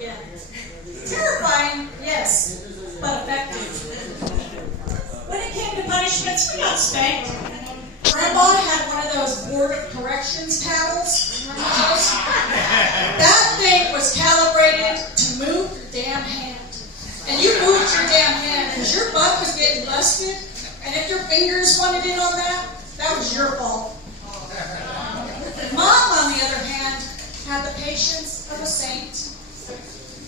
Yeah. Terrifying, yes, but effective. When it came to punishments, we got spanked. Grandma had one of those Board of Corrections paddles. Remember those? That thing was calibrated to move your damn hand. And you moved your damn hand because your butt was getting busted. And if your fingers wanted in on that, that was your fault. Mom, on the other hand, had the patience of a saint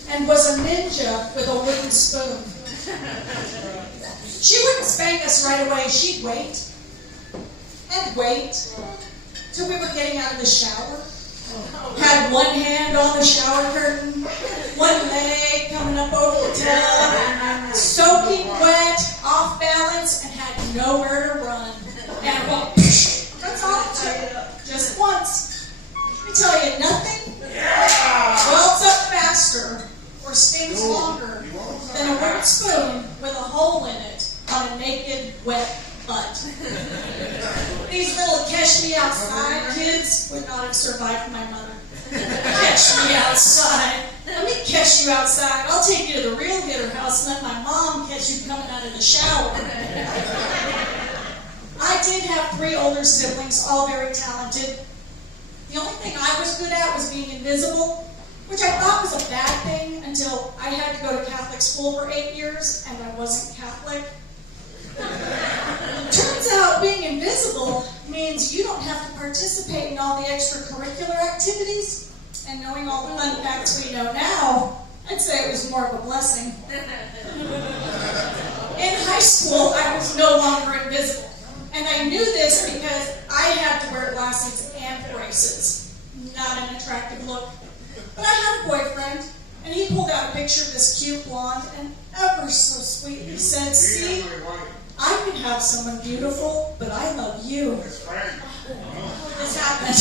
and was a ninja with a wooden spoon. She wouldn't spank us right away. She'd wait and wait till we were getting out of the shower. Had one hand on the shower curtain, one leg coming up over the tub, soaking wet, off balance, and had nowhere to run. And well, that's all it took. Just once. Let me tell you, nothing welds up faster or stings longer than a wooden spoon with a hole in it on a naked, wet butt. These little catch me outside kids would not have survived my mother. Catch me outside. Let me catch you outside. I'll take you to the real hitter house and let my mom catch you coming out of the shower. I did have 3 older siblings, all very talented. The only thing I was good at was being invisible, which I thought was a bad thing until I had to go to Catholic school for 8 years and I wasn't Catholic. Turns out being invisible means you don't have to participate in all the extracurricular activities. And knowing all the fun facts we know now, I'd say it was more of a blessing. In high school, I was no longer invisible. And I knew this because I had to wear glasses and braces. Not an attractive look. But I had a boyfriend, and he pulled out a picture of this cute blonde and ever so sweetly said, "See, I can have someone beautiful, but I love you." This happened.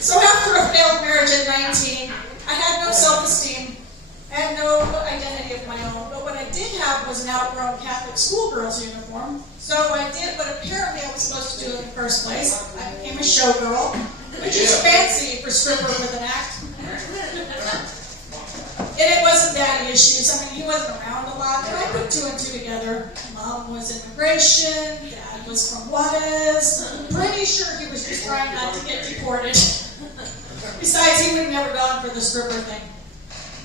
So after a failed marriage at 19, I had no self-esteem. I had no identity of my own. But what I did have was an outgrown Catholic schoolgirl's uniform. So I did what apparently I was supposed to do in the first place. I became a showgirl, which is fancy for stripper with an act. And it wasn't daddy issues. I mean, he wasn't around a lot, but I put 2 and 2 together. Mom was immigration, dad was from Juarez. I'm pretty sure he was just trying not to get deported. Besides, he would have never gone for the stripper thing,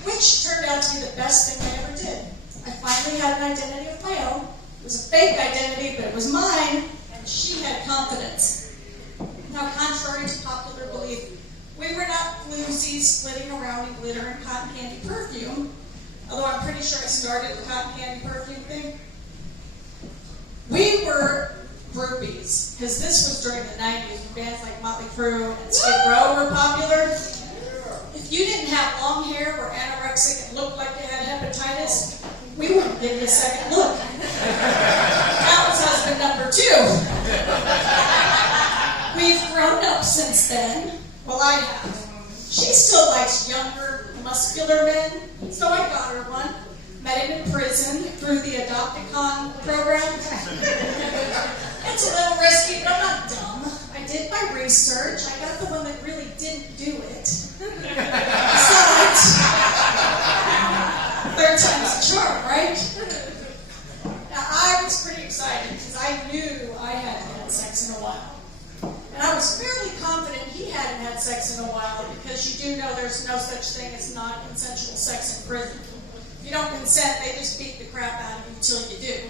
which turned out to be the best thing I ever did. I finally had an identity of my own. It was a fake identity, but it was mine, and she had confidence. Now, contrary to popular belief, we were not floozies splitting around in glitter and cotton candy perfume, although I'm pretty sure I started the cotton candy perfume thing. We were groupies, because this was during the 90s when bands like Motley Crue and Skid Row were popular. If you didn't have long hair, were anorexic, and looked like you had hepatitis, we wouldn't give you a second look. That was husband number 2. We've grown up since then. Well, I have. She still likes younger, muscular men, so I got her one. Met him in prison through the Adopticon program. It's a little risky, but I'm not dumb. I did my research. I got the one that really didn't do it. Besides, 3rd time's a charm, right? Now, I was pretty excited because I knew I hadn't had sex in a while. And I was fairly confident he hadn't had sex in a while because you do know there's no such thing as non-consensual sex in prison. If you don't consent, they just beat the crap out of you until you do.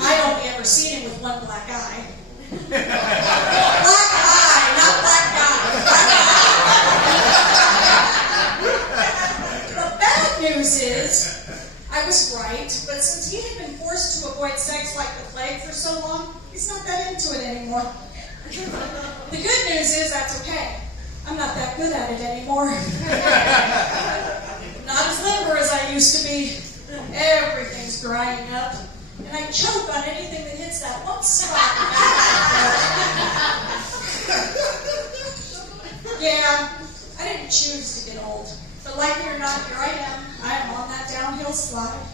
I only ever seen him with one black eye. Black eye, not black guy. The bad news is, I was right, but since he had been forced to avoid sex like the plague for so long, he's not that into it anymore. The good news is that's okay. I'm not that good at it anymore. Not as limber as I used to be. Everything's drying up. And I choke on anything that hits that one spot. Yeah, I didn't choose to get old. But like it or not, here I am. I am on that downhill slide.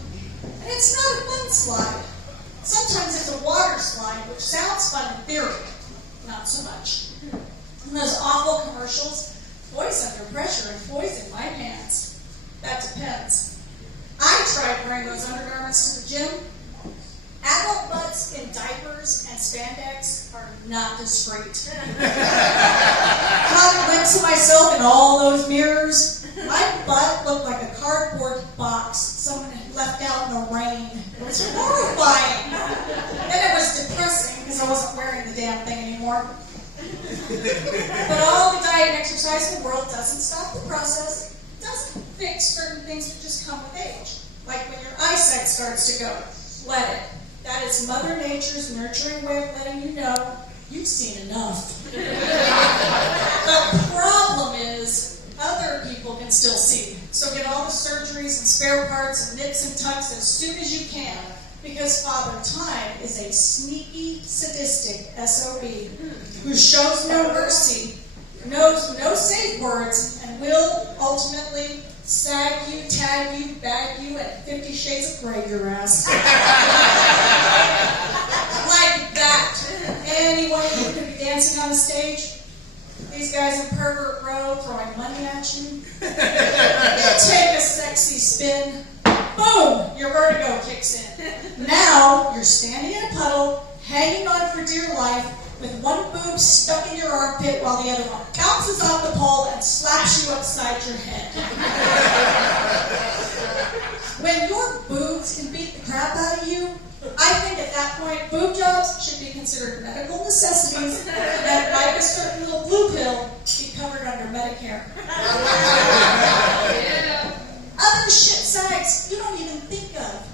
And it's not a fun slide. Sometimes it's a water slide, which sounds fun in theory. Not so much. And those awful commercials, boys under pressure and boys in my pants. depends. I tried wearing those undergarments to the gym. Adult butts in diapers and spandex are not discreet. I went to myself in all those mirrors. My butt looked like a cardboard box someone had left out in the rain. It was horrifying. And it was depressing because I wasn't wearing the damn thing anymore. But all the diet and exercise in the world doesn't stop the process. It doesn't fix certain things that just come with age. Like when your eyesight starts to go. Let it. That is Mother Nature's nurturing way of letting you know you've seen enough. The problem is other people can still see. So get all the surgeries and spare parts and nips and tucks as soon as you can, because Father Time is a sneaky, sadistic SOB who shows no mercy, knows no safe words, and will ultimately sag you, tag you, bag you, and 50 Shades of Grey your ass. Like that. Anyone who could be dancing on a stage? These guys in pervert row throwing money at you? You take a sexy spin. Boom! Your vertigo kicks in. Now you're standing in a puddle, hanging on for dear life, with one boob stuck in your armpit while the other one bounces off the pole and slaps you upside your head. When your boobs can beat the crap out of you, I think at that point boob jobs should be considered medical necessities, and that like a certain little blue pill be covered under Medicare. Other shit sags you don't even think of.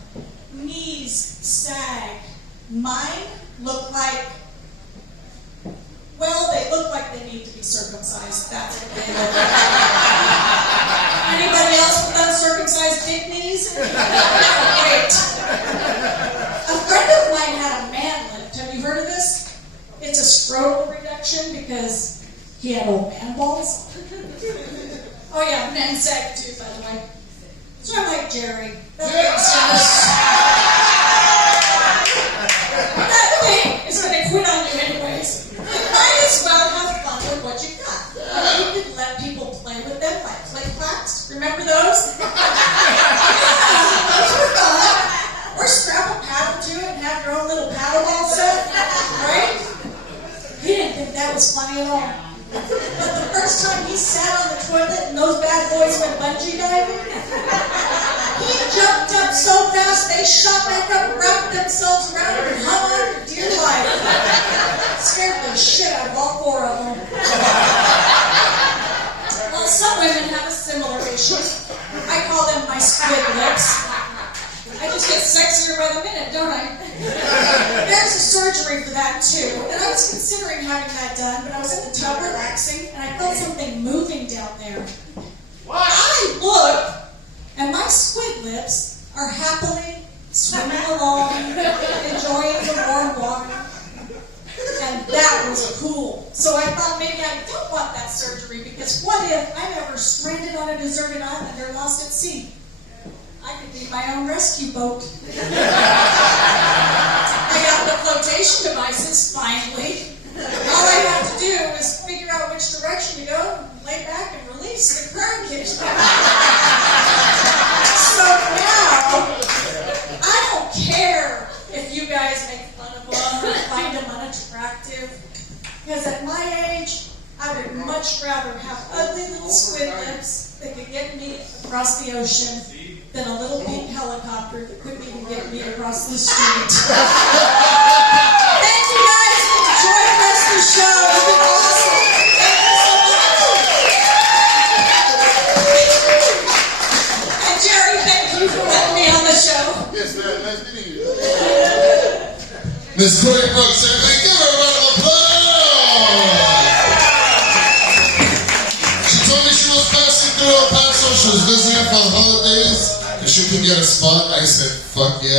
Knees sag. Mine look like, well, they look like they need to be circumcised. That's what they look like. Anybody else with uncircumcised dick knees? Great. A friend of mine had a man lift. Have you heard of this? It's a scrotal reduction because he had old man balls. Oh yeah, men sag too, by the way. So I'm like, Jerry, that thing is going to quit on you anyways. You might as well have fun with what you got. You could let people play with them like click clacks. Remember those? Yeah, those were fun. Or strap a paddle to it and have your own little paddle ball set. Right? He didn't think that was funny at all. But the first time he sat on the toilet and those bad boys went bungee diving, he jumped up so fast they shot back up, wrapped themselves around him, and hung on for dear life. Scared the shit out of all four of them. Well, some women have a similar issue. I call them my squid lips. I just get sexier by the minute, don't I? There's a surgery for that too, and I was considering having that done, but I was in the tub relaxing, and I felt something moving down there. What? I look, and my squid lips are happily swimming along, enjoying the warm water, and that was cool. So I thought maybe I don't want that surgery, because what if I'm ever stranded on a deserted island or lost at sea? I could be my own rescue boat. I got the flotation devices, finally. All I have to do is figure out which direction to go, lay back, and release the crank. So now, I don't care if you guys make fun of them or find them unattractive. Because at my age, I would much rather have ugly little squid lips that could get me across the ocean than a little pink helicopter that couldn't even get me across the street. Thank you guys. Enjoy the rest of the show. It's been awesome. Thank you so much. And Jerry, thank you for letting me on the show. Yes, ma'am. Nice meeting you. Miss Corey Brooks, everybody give her a round of applause. She told me she was passing through El Paso. She was visiting for the holidays. She could get a spot. I said, fuck yeah.